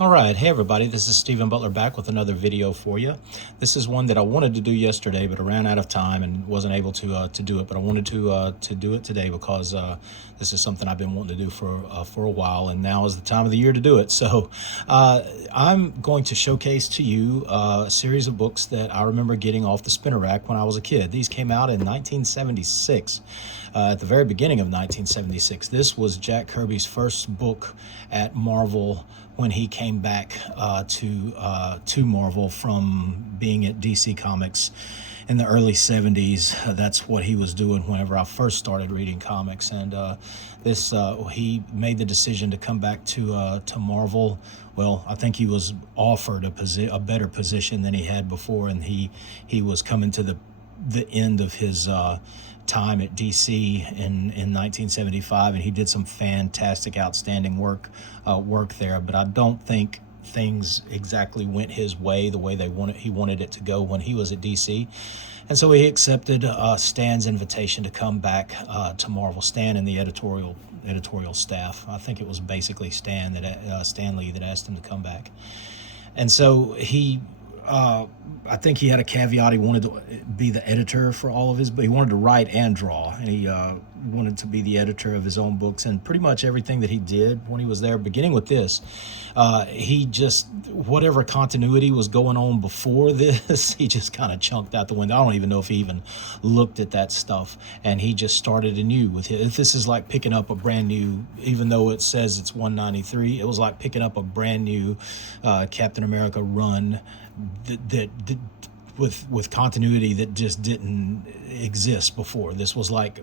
All right, hey everybody, this is Steven Butler back with another video for you. This is one that I wanted to do yesterday, but I ran out of time and wasn't able to do it. But I wanted to do it today because this is something I've been wanting to do for a while, and now is the time of the year to do it. So I'm going to showcase to you a series of books that I remember getting off the spinner rack when I was a kid. These came out in 1976. At the very beginning of 1976. This was Jack Kirby's first book at Marvel when he came back to Marvel from being at DC Comics in the early 70s. That's what he was doing whenever I first started reading comics, and he made the decision to come back to Marvel. Well, I think he was offered a better position than he had before, and he was coming to the end of his time at DC in 1975, and he did some fantastic, outstanding work there. But I don't think things exactly went his way the way he wanted it to go when he was at DC, and so he accepted Stan's invitation to come back to Marvel. Stan and the editorial staff. I think it was basically Stan Lee that asked him to come back, and so he. I think he had a caveat. He wanted to be the editor for all of his, but he wanted to write and draw, and he wanted to be the editor of his own books. And pretty much everything that he did when he was there, beginning with this, he just, whatever continuity was going on before this, he just kind of chunked out the window. I don't even know if he even looked at that stuff, and he just started anew with it. This is like picking up a brand new, even though it says it's 193, it was like picking up a brand new Captain America run that with continuity that just didn't exist before. This was like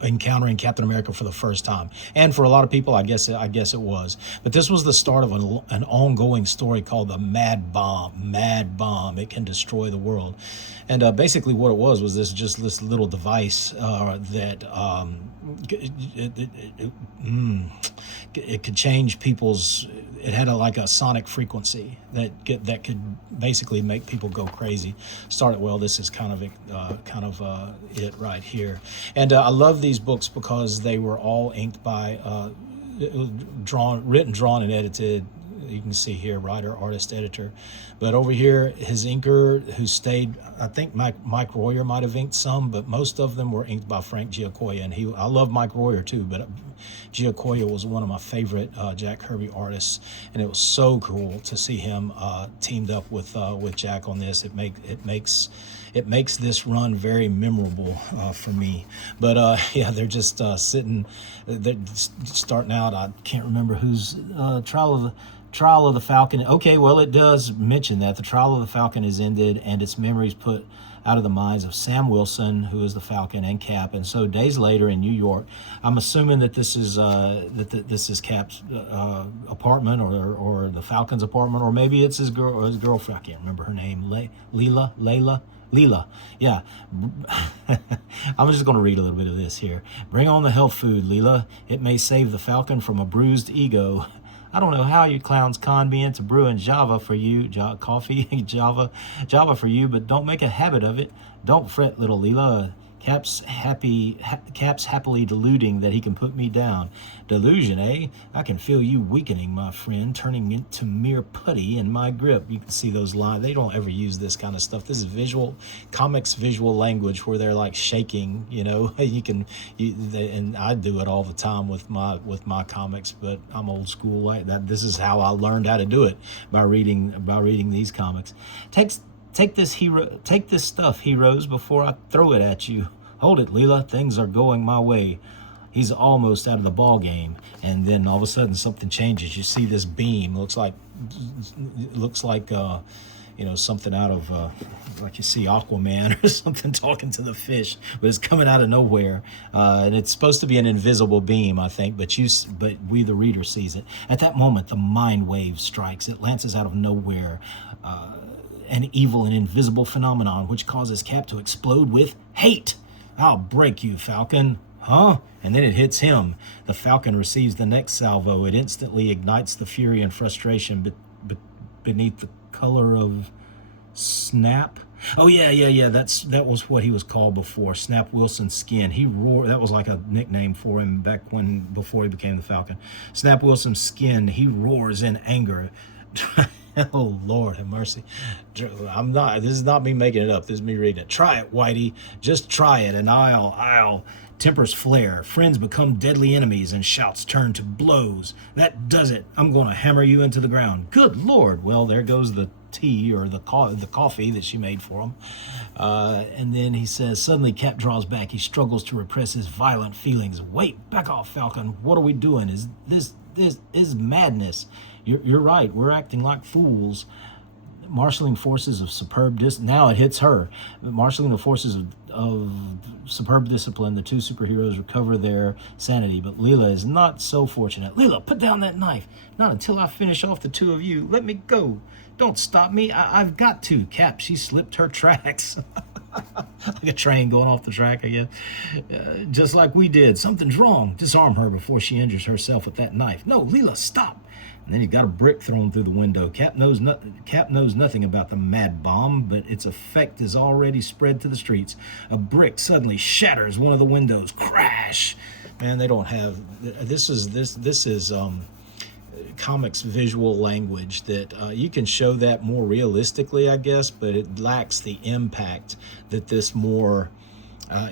encountering Captain America for the first time, and for a lot of people, I guess it was. But this was the start of an ongoing story called the Madbomb. It can destroy the world, and basically what it was this little device that it could change people's. It had like a sonic frequency that could basically make people go crazy. This is kind of it right here, and I love these books because they were all inked by written, drawn, and edited. You can see here, writer, artist, editor. But over here, his inker, who stayed, I think Mike Royer might have inked some, but most of them were inked by Frank Giacoia. And I love Mike Royer too, but Giacoia was one of my favorite Jack Kirby artists, and it was so cool to see him teamed up with Jack on this. It makes this run very memorable for me. But yeah, they're just they're starting out. I can't remember whose Trial of the Falcon. Okay, well, it does mention that the Trial of the Falcon is ended and its memories put out of the minds of Sam Wilson, who is the Falcon, and Cap. And so days later in New York, I'm assuming that this is this is Cap's apartment, or the Falcon's apartment, or maybe it's his girlfriend. I can't remember her name. Leela, yeah. I'm just going to read a little bit of this here. Bring on the health food, Leela. It may save the Falcon from a bruised ego. I don't know how you clowns con me into brewing Java for you, coffee, Java for you, but don't make a habit of it. Don't fret, little Leela. Cap's happily deluding that he can put me down. Delusion, eh? I can feel you weakening, my friend, turning into mere putty in my grip. You can see those lines. They don't ever use this kind of stuff. This is comics visual language where they're like shaking, you know. And I do it all the time with my comics, but I'm old school like that. This is how I learned how to do it, by reading these comics. Take this stuff, heroes, before I throw it at you. Hold it, Leela. Things are going my way. He's almost out of the ball game, and then all of a sudden something changes. You see this beam. Looks like something out of like you see Aquaman or something talking to the fish, but it's coming out of nowhere, and it's supposed to be an invisible beam, I think, but we the reader sees it. At that moment, the mind wave strikes. It lances out of nowhere. An evil and invisible phenomenon which causes Cap to explode with hate. I'll break you, Falcon. Huh? And then it hits him. The Falcon receives the next salvo. It instantly ignites the fury and frustration beneath the color of snap. Oh yeah. That was what he was called before. Snap Wilson Skin. He roared. That was like a nickname for him back before he became the Falcon. Snap Wilson Skin. He roars in anger. Oh Lord have mercy. I'm not. This is not me making it up. This is me reading it. Try it, Whitey. Just try it, and I'll. Tempers flare, friends become deadly enemies, and shouts turn to blows. That does it. I'm going to hammer you into the ground. Good Lord. Well, there goes the tea or the coffee that she made for him. And then he says, suddenly Cap draws back. He struggles to repress his violent feelings. Wait, back off, Falcon. What are we doing? This is madness. You're right. We're acting like fools. Marshaling forces of superb now it hits her. Marshaling the forces of superb discipline, the two superheroes recover their sanity, but Leela is not so fortunate. Leela, put down that knife. Not until I finish off the two of you. Let me go. Don't stop me. I've got to. Cap, she slipped her tracks. Like a train going off the track, I guess. Just like we did. Something's wrong. Disarm her before she injures herself with that knife. No, Leela, stop. And then he got a brick thrown through the window. Cap knows nothing about the mad bomb, but its effect is already spread to the streets. A brick suddenly shatters one of the windows. Crash! Man, they don't have this is comics visual language that you can show that more realistically, I guess, but it lacks the impact that this more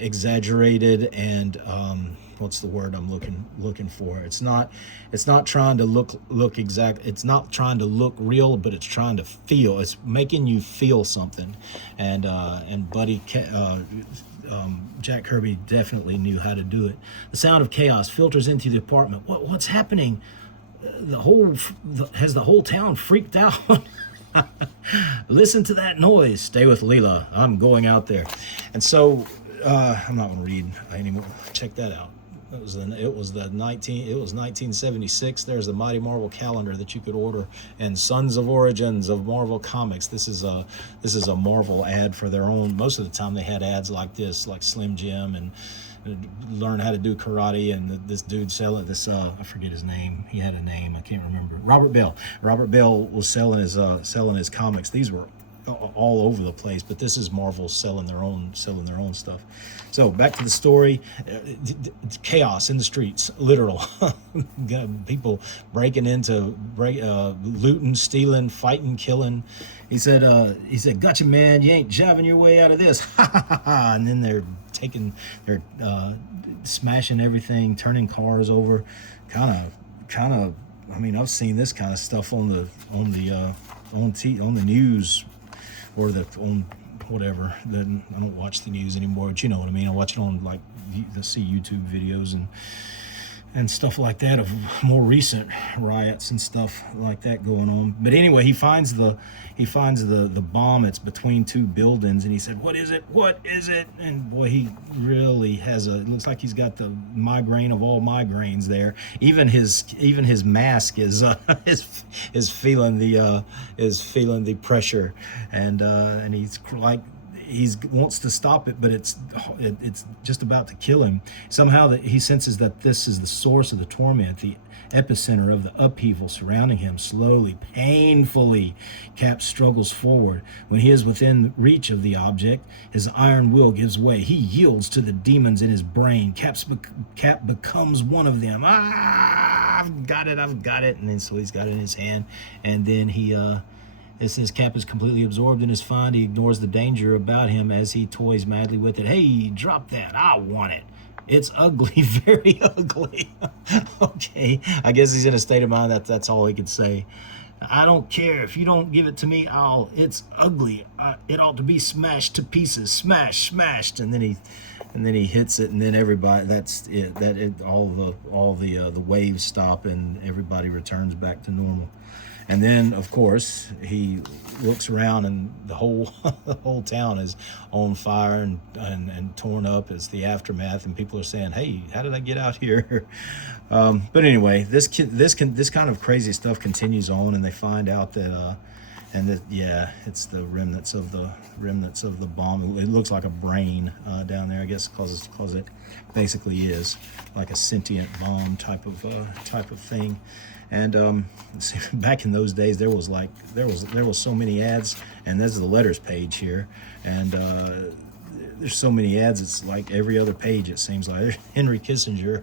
exaggerated and what's the word I'm looking for? It's not trying to look exact. It's not trying to look real, but it's trying to feel. It's making you feel something. And Jack Kirby definitely knew how to do it. The sound of chaos filters into the apartment. What's happening? Has the whole town freaked out? Listen to that noise. Stay with Leela. I'm going out there. And so I'm not going to read anymore. Check that out. It was 1976. There's the Mighty Marvel calendar that you could order, and Sons of Origins of Marvel Comics. This is a Marvel ad for their own. Most of the time they had ads like this, like Slim Jim and learn how to do karate, and this dude selling this I forget his name. He had a name, I can't remember. Robert Bell was selling his comics. These were all over the place, but this is Marvel selling their own stuff. So back to the story. Chaos in the streets, literal. People breaking into, looting, stealing, fighting, killing. He said, gotcha, man, you ain't jiving your way out of this. Ha ha ha ha. And then they're smashing everything, turning cars over. Kind of I mean, I've seen this kind of stuff on the news, or on whatever. Then I don't watch the news anymore, but you know what I mean. I watch it on, like, see YouTube videos and stuff like that of more recent riots and stuff like that going on. But anyway, he finds the bomb. It's between two buildings, and he said, "What is it? What is it?" And boy, he really has it looks like he's got the migraine of all migraines there. Even his mask is feeling the pressure, and he's like, he wants to stop it, but it's just about to kill him. Somehow that he senses that this is the source of the torment, the epicenter of the upheaval surrounding him. Slowly, painfully, Cap struggles forward. When he is within reach of the object, his iron will gives way. He yields to the demons in his brain. Cap becomes one of them. I've got it. And then so he's got it in his hand, and then it says Cap is completely absorbed in his find. He ignores the danger about him as he toys madly with it. Hey, drop that. I want it. It's ugly, very ugly. Okay, I guess he's in a state of mind that's all he could say. I don't care. If you don't give it to me, it's ugly. It ought to be smashed to pieces. Smashed. And then he hits it, and then everybody, that's it. All the waves stop, and everybody returns back to normal. And then, of course, he looks around, and the whole town is on fire and torn up. It's the aftermath, and people are saying, "Hey, how did I get out here?" But anyway, this kind of crazy stuff continues on, and they find out that And yeah, it's the remnants of the bomb. It looks like a brain down there, I guess, because it basically is like a sentient bomb type of thing. And see, back in those days, there was so many ads, and there's the letters page here, and there's so many ads. It's like every other page, it seems like. Henry Kissinger,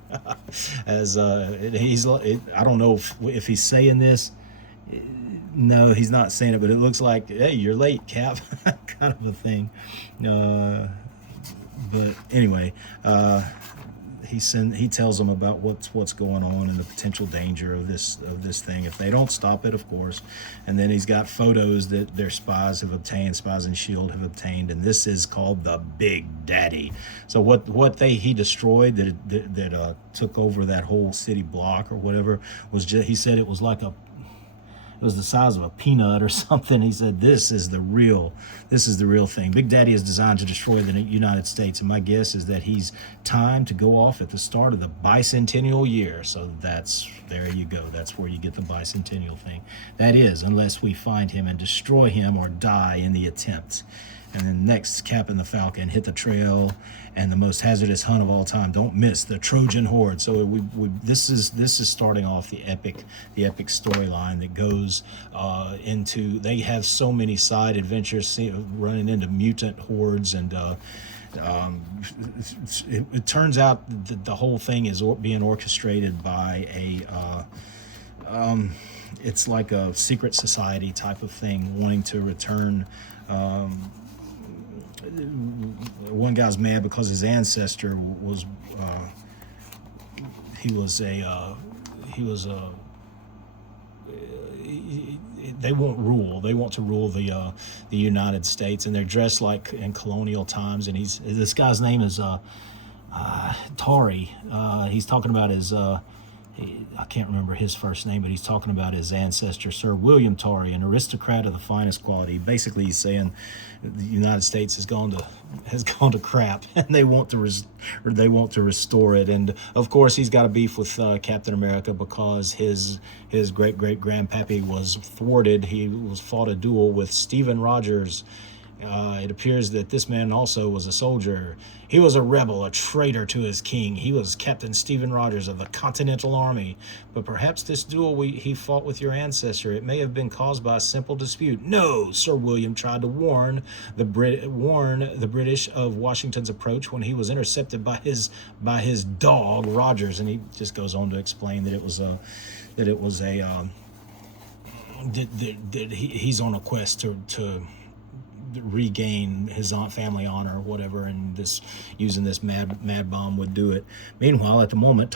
as I don't know if he's saying this. No, he's not saying it, but it looks like, hey, you're late, Cap, kind of a thing. But anyway, he tells them about what's going on and the potential danger of this thing if they don't stop it, of course. And then he's got photos that their spies and S.H.I.E.L.D. have obtained, and this is called the Big Daddy. So what he destroyed that took over that whole city block or whatever was just, he said it was the size of a peanut or something. He said, this is the real thing. Big Daddy is designed to destroy the United States, and my guess is that he's timed to go off at the start of the bicentennial year. So there you go. That's where you get the bicentennial thing. That is, unless we find him and destroy him or die in the attempt. And then next, Cap and the Falcon hit the trail, and the most hazardous hunt of all time. Don't miss the Trojan Horde. So this is starting off the epic storyline that goes into. They have so many side adventures, running into mutant hordes, and it turns out that the whole thing is being orchestrated by it's like a secret society type of thing, wanting to return. One guy's mad because his ancestor was they won't rule. They want to rule the United States, and they're dressed like in colonial times. And this guy's name is Tory. He's talking about his. I can't remember his first name, but he's talking about his ancestor, Sir William Tory, an aristocrat of the finest quality. Basically, he's saying the United States has gone to crap, and they want to restore it. And of course, he's got a beef with Captain America because his great grandpappy was thwarted. He fought a duel with Steven Rogers. It appears that this man also was a soldier. He was a rebel, a traitor to his king. He was Captain Steven Rogers of the Continental Army. But perhaps this duel he fought with your ancestor, it may have been caused by a simple dispute. No, Sir William tried to warn the British of Washington's approach when he was intercepted by his dog Rogers. And he just goes on to explain that he's on a quest to regain his family honor or whatever, and using this mad bomb would do it. Meanwhile, at the moment,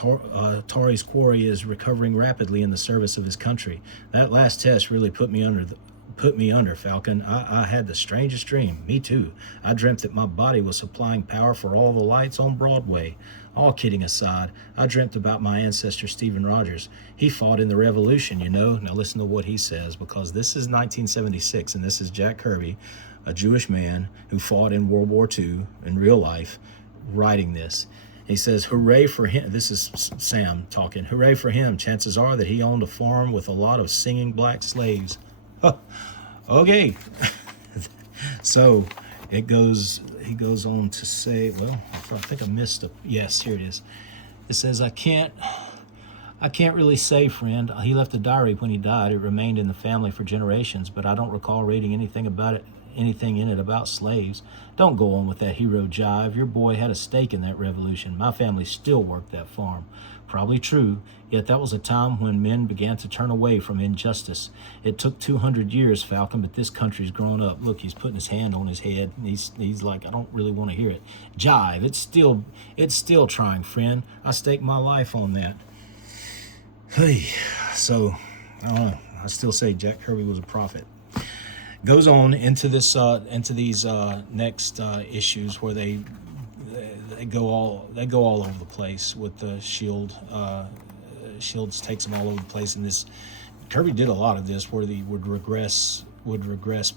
Tory's quarry is recovering rapidly in the service of his country. That last test really put me under, Falcon. I had the strangest dream. Me too. I dreamt that my body was supplying power for all the lights on Broadway. All kidding aside, I dreamt about my ancestor, Steven Rogers. He fought in the Revolution, you know. Now listen to what he says, because this is 1976, and this is Jack Kirby, a Jewish man who fought in World War II in real life, writing this. He says, hooray for him. This is Sam talking. Hooray for him. Chances are that he owned a farm with a lot of singing black slaves. Okay. So he goes on to say, well, I think I missed it. Yes, here it is. It says, I can't really say, friend. He left a diary when he died. It remained in the family for generations, but I don't recall reading anything in it about slaves. Don't go on with that hero jive. Your boy had a stake in that revolution. My family still worked that farm. Probably true, yet that was a time when men began to turn away from injustice. It took 200 years, Falcon, but this country's grown up. Look, he's putting his hand on his head, and he's like, I don't really want to hear it. Jive, it's still trying, friend. I stake my life on that. Hey, so, I don't know. I still say Jack Kirby was a prophet. Goes on into these next issues where they go all over the place with the Shield. Shields takes them all over the place, and this Kirby did a lot of this where they would regress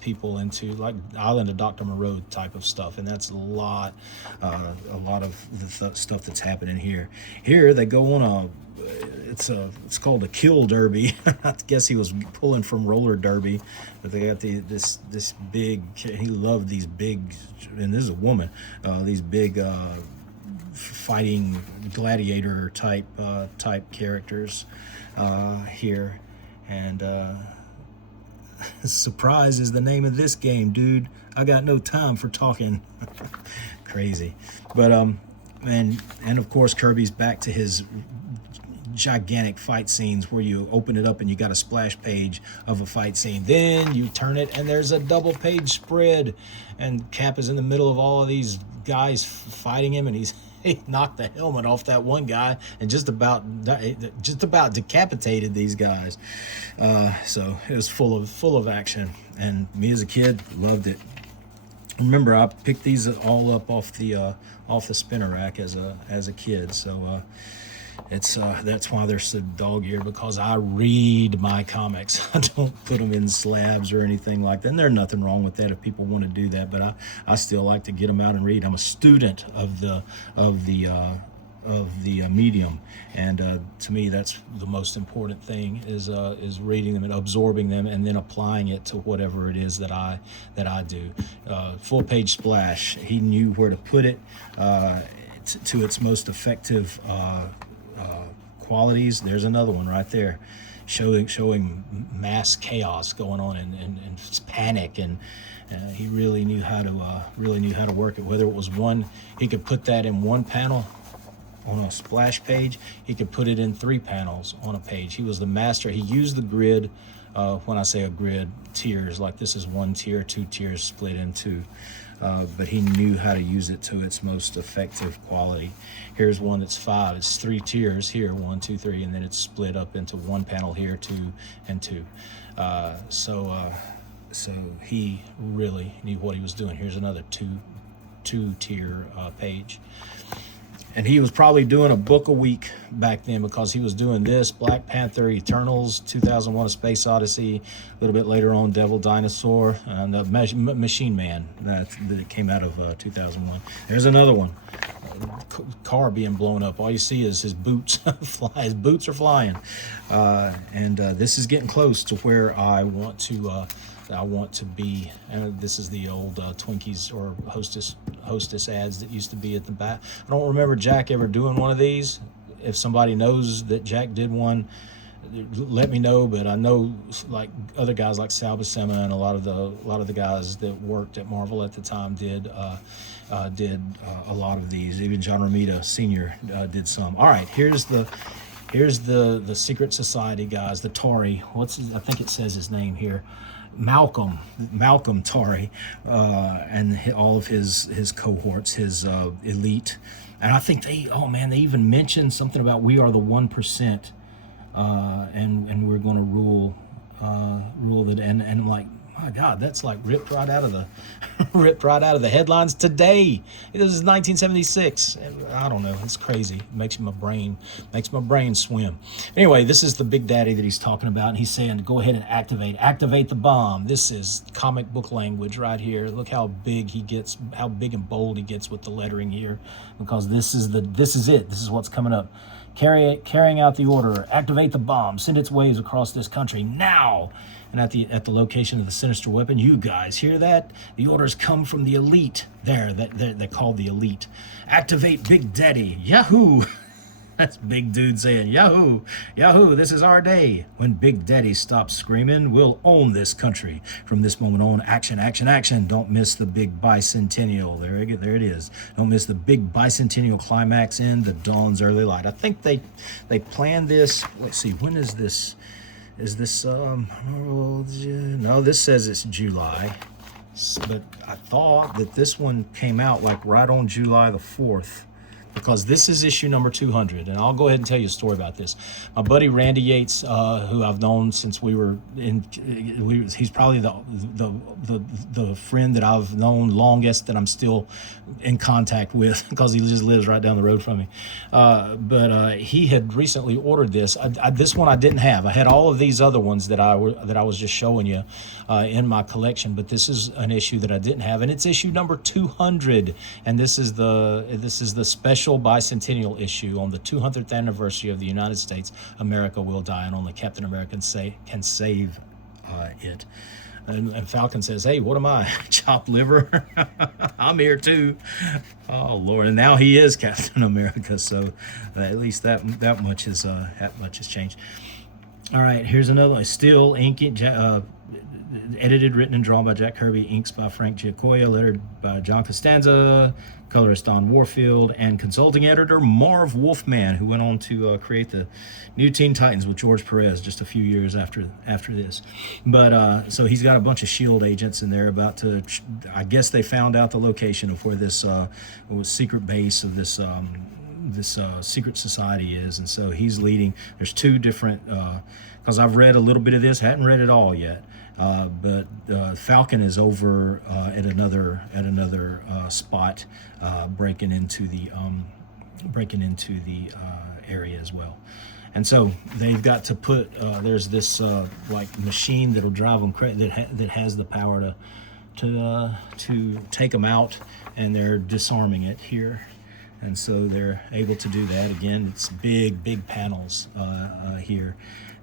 people into like Island of Dr. Moreau type of stuff, and that's a lot of the stuff that's happening here. Here they go on it's called a kill derby. I guess he was pulling from roller derby, but they got this big. He loved these big, and this is a woman. These big fighting gladiator type characters here, and surprise is the name of this game, dude. I got no time for talking. Crazy, but and of course Kirby's back to his gigantic fight scenes where you open it up and you got a splash page of a fight scene, then you turn it and there's a double page spread, and Cap is in the middle of all of these guys fighting him, and he knocked the helmet off that one guy and just about decapitated these guys. So it was full of action, and me as a kid loved it. Remember, I picked these all up off the spinner rack as a kid. So it's that's why they're so dog-eared, because I read my comics. I don't put them in slabs or anything like that. And there's nothing wrong with that if people want to do that, but I still like to get them out and read. I'm a student of the medium, and to me that's the most important thing, is reading them and absorbing them and then applying it to whatever it is that I do. Full page splash, he knew where to put it to its most effective qualities. There's another one right there, showing mass chaos going on and panic, and he really knew how to work it. Whether it was one, he could put that in one panel on a splash page, he could put it in 3 panels on a page. He was the master. He used the grid. When I say a grid, tiers, like this is 1 tier, 2 tiers split in 2. But he knew how to use it to its most effective quality. Here's one that's 5. It's 3 tiers here, 1, 2, 3, and then it's split up into 1 panel here, 2, and 2. So he really knew what he was doing. Here's another 2 tier page. And he was probably doing a book a week back then, because he was doing this, Black Panther, Eternals, 2001: A Space Odyssey, a little bit later on, Devil Dinosaur, and the Machine Man that came out of 2001. There's another one, car being blown up. All you see is his boots fly. His boots are flying, and this is getting close to where I want to be. And this is the old Twinkies or Hostess ads that used to be at the back. I don't remember Jack ever doing one of these. If somebody knows that Jack did one, let me know. But I know, like, other guys like Sal Buscema and a lot of the guys that worked at Marvel at the time did a lot of these. Even John Romita Sr. Did some. All right, here's the Secret Society guys, the Tory. I think it says his name here. Malcolm Tari, and all of his cohorts, his elite, and I think they even mentioned something about we are the 1%, and we're going to rule that, and I'm like, my God, that's like ripped right out of the headlines today. This is 1976. I don't know. It's crazy. It makes my brain swim. Anyway, this is the Big Daddy that he's talking about, and he's saying, go ahead and activate the bomb. This is comic book language right here. Look how big he gets, how big and bold he gets with the lettering here, because this is it. This is what's coming up. Carrying out the order. Activate the bomb. Send its waves across this country now. And at the location of the sinister weapon, you guys hear that? The orders come from the elite. They're called the elite. Activate Big Daddy. Yahoo! That's Big Dude saying, Yahoo! Yahoo! This is our day. When Big Daddy stops screaming, we'll own this country. From this moment on, action, action, action. Don't miss the big bicentennial. There it is. Don't miss the big bicentennial climax in the dawn's early light. I think they planned this. Let's see, when is this? Is this, no, this says it's July, but I thought that this one came out like right on July the 4th, because this is issue number 200, and I'll go ahead and tell you a story about this. My buddy Randy Yates, who I've known since we were he's probably the friend that I've known longest that I'm still in contact with, because he just lives right down the road from me. But he had recently ordered this. This one I didn't have. I had all of these other ones that I was just showing you in my collection, but this is an issue that I didn't have, and it's issue number 200, and this is the special special bicentennial issue on the 200th anniversary of the United States. America will die, and only Captain America can save it. And Falcon says, "Hey, what am I? Chopped liver? I'm here too." Oh Lord! And now he is Captain America, so at least that much has changed. All right, here's another one. Still inking, edited, written, and drawn by Jack Kirby, inks by Frank Giacoya, lettered by John Costanza, colorist Don Warfield, and consulting editor Marv Wolfman, who went on to create the New Teen Titans with George Perez just a few years after this. But so he's got a bunch of SHIELD agents in there about to, I guess they found out the location of where this secret base of this secret society is, and so he's leading. There's two different, because I've read a little bit of this, hadn't read it all yet, but Falcon is over at another spot, breaking into the area as well. And so they've got to put there's this like machine that'll drive them that has the power to take them out, and they're disarming it here. And so they're able to do that. Again, it's big panels here.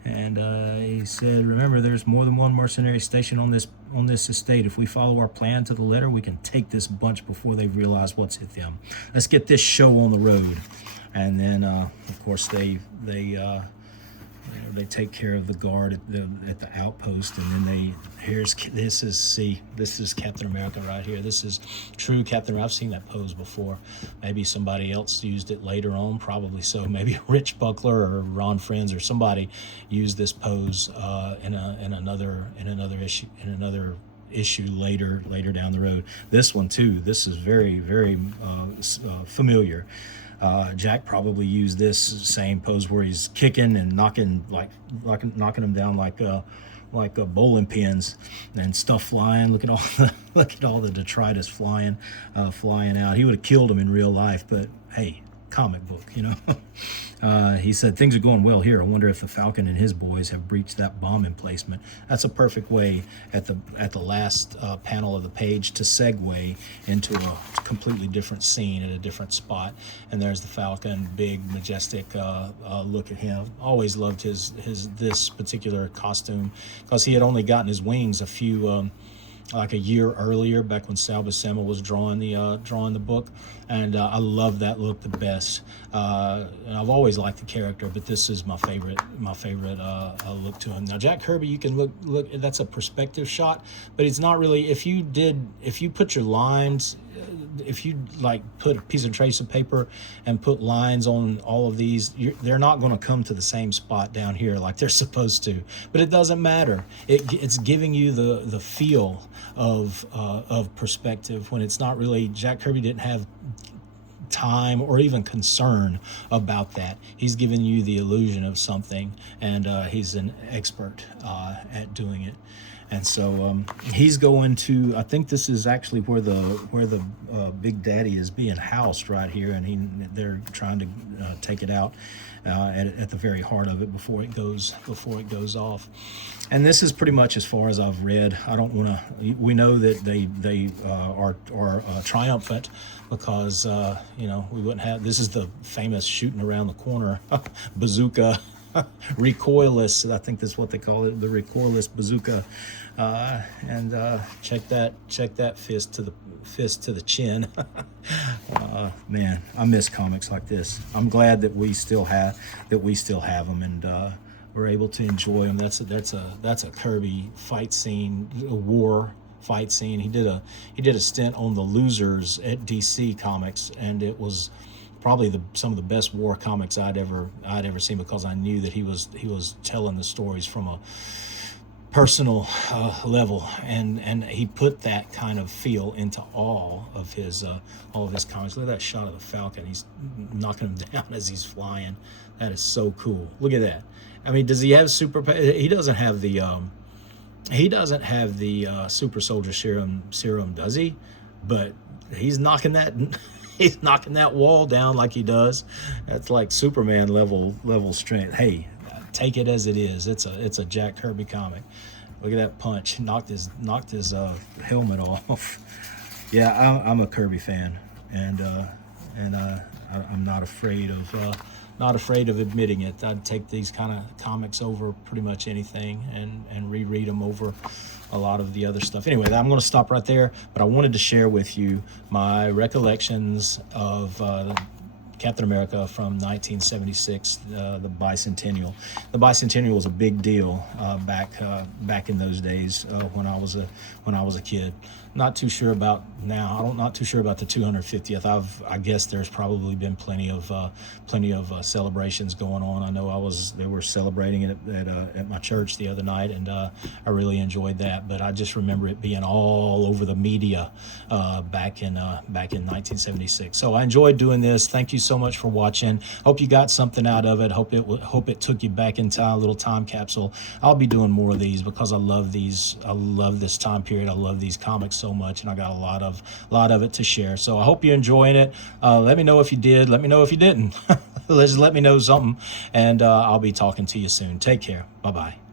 And he said, "Remember, there's more than one mercenary station on this estate. If we follow our plan to the letter, we can take this bunch before they realize what's hit them. Let's get this show on the road." And then, of course, they take care of the guard at the outpost, and then this is Captain America right here. This is true Captain America. I've seen that pose before. Maybe somebody else used it later on, probably so. Maybe Rich Buckler or Ron Friends or somebody used this pose in another issue later down the road. This one too. This is very familiar. Jack probably used this same pose where he's kicking and knocking them down like bowling pins and stuff flying. Look at all the detritus flying out. He would have killed him in real life, but hey, comic book, you know. He said, "Things are going well here. I wonder if the Falcon and his boys have breached that bomb emplacement." That's a perfect way at the last panel of the page to segue into a completely different scene at a different spot. And there's the Falcon, big, majestic look at him. Always loved this particular costume because he had only gotten his wings like a year earlier, back when Sal Buscema was drawing the book, and I love that look the best. And I've always liked the character, but this is my favorite look to him. Now, Jack Kirby, you can look. That's a perspective shot, but it's not really. If you put your lines, if you like put a piece of tracer paper and put lines on all of these, they're not going to come to the same spot down here like they're supposed to. But it doesn't matter. It's giving you the feel of perspective when it's not really. Jack Kirby didn't have time or even concern about that. He's giving you the illusion of something, and he's an expert at doing it. And so he's going to, I think this is actually where the Big Daddy is being housed right here, and they're trying to take it out at the very heart of it before it goes off. And this is pretty much as far as I've read. I don't want to. We know that they are triumphant because we wouldn't have. This is the famous shooting around the corner bazooka. Recoilless, I think that's what they call it, the recoilless bazooka. And check that fist to the chin. Man, I miss comics like this. I'm glad that we still have them, and we're able to enjoy them. That's a Kirby fight scene, a war fight scene. He did a stint on the Losers at DC Comics, and it was probably some of the best war comics I'd ever seen, because I knew that he was telling the stories from a personal level, and he put that kind of feel into all of his comics. Look at that shot of the Falcon. He's knocking him down as he's flying. That is so cool. Look at that. I mean, does he have super? He doesn't have the super soldier serum, does he? But he's knocking that. He's knocking that wall down like he does. That's like Superman level strength. Hey, take it as it is. It's a Jack Kirby comic. Look at that punch. Knocked his helmet off. Yeah, I'm a Kirby fan, and I I'm not afraid of admitting it. I'd take these kind of comics over pretty much anything and reread them over a lot of the other stuff. Anyway, I'm going to stop right there, but I wanted to share with you my recollections of Captain America from 1976, the bicentennial. The bicentennial was a big deal back in those days when I was a kid. Not too sure about now. Not too sure about the 250th. I guess there's probably been plenty of celebrations going on. I know they were celebrating it at my church the other night, and I really enjoyed that. But I just remember it being all over the media back in 1976. So I enjoyed doing this. Thank you so much for watching. Hope you got something out of it. Hope it took you back in time, a little time capsule. I'll be doing more of these because I love these. I love this time period. I love these comics so much, and I got a lot of it to share. So I hope you're enjoying it. Let me know if you did. Let me know if you didn't. Let me know something, and I'll be talking to you soon. Take care. Bye-bye.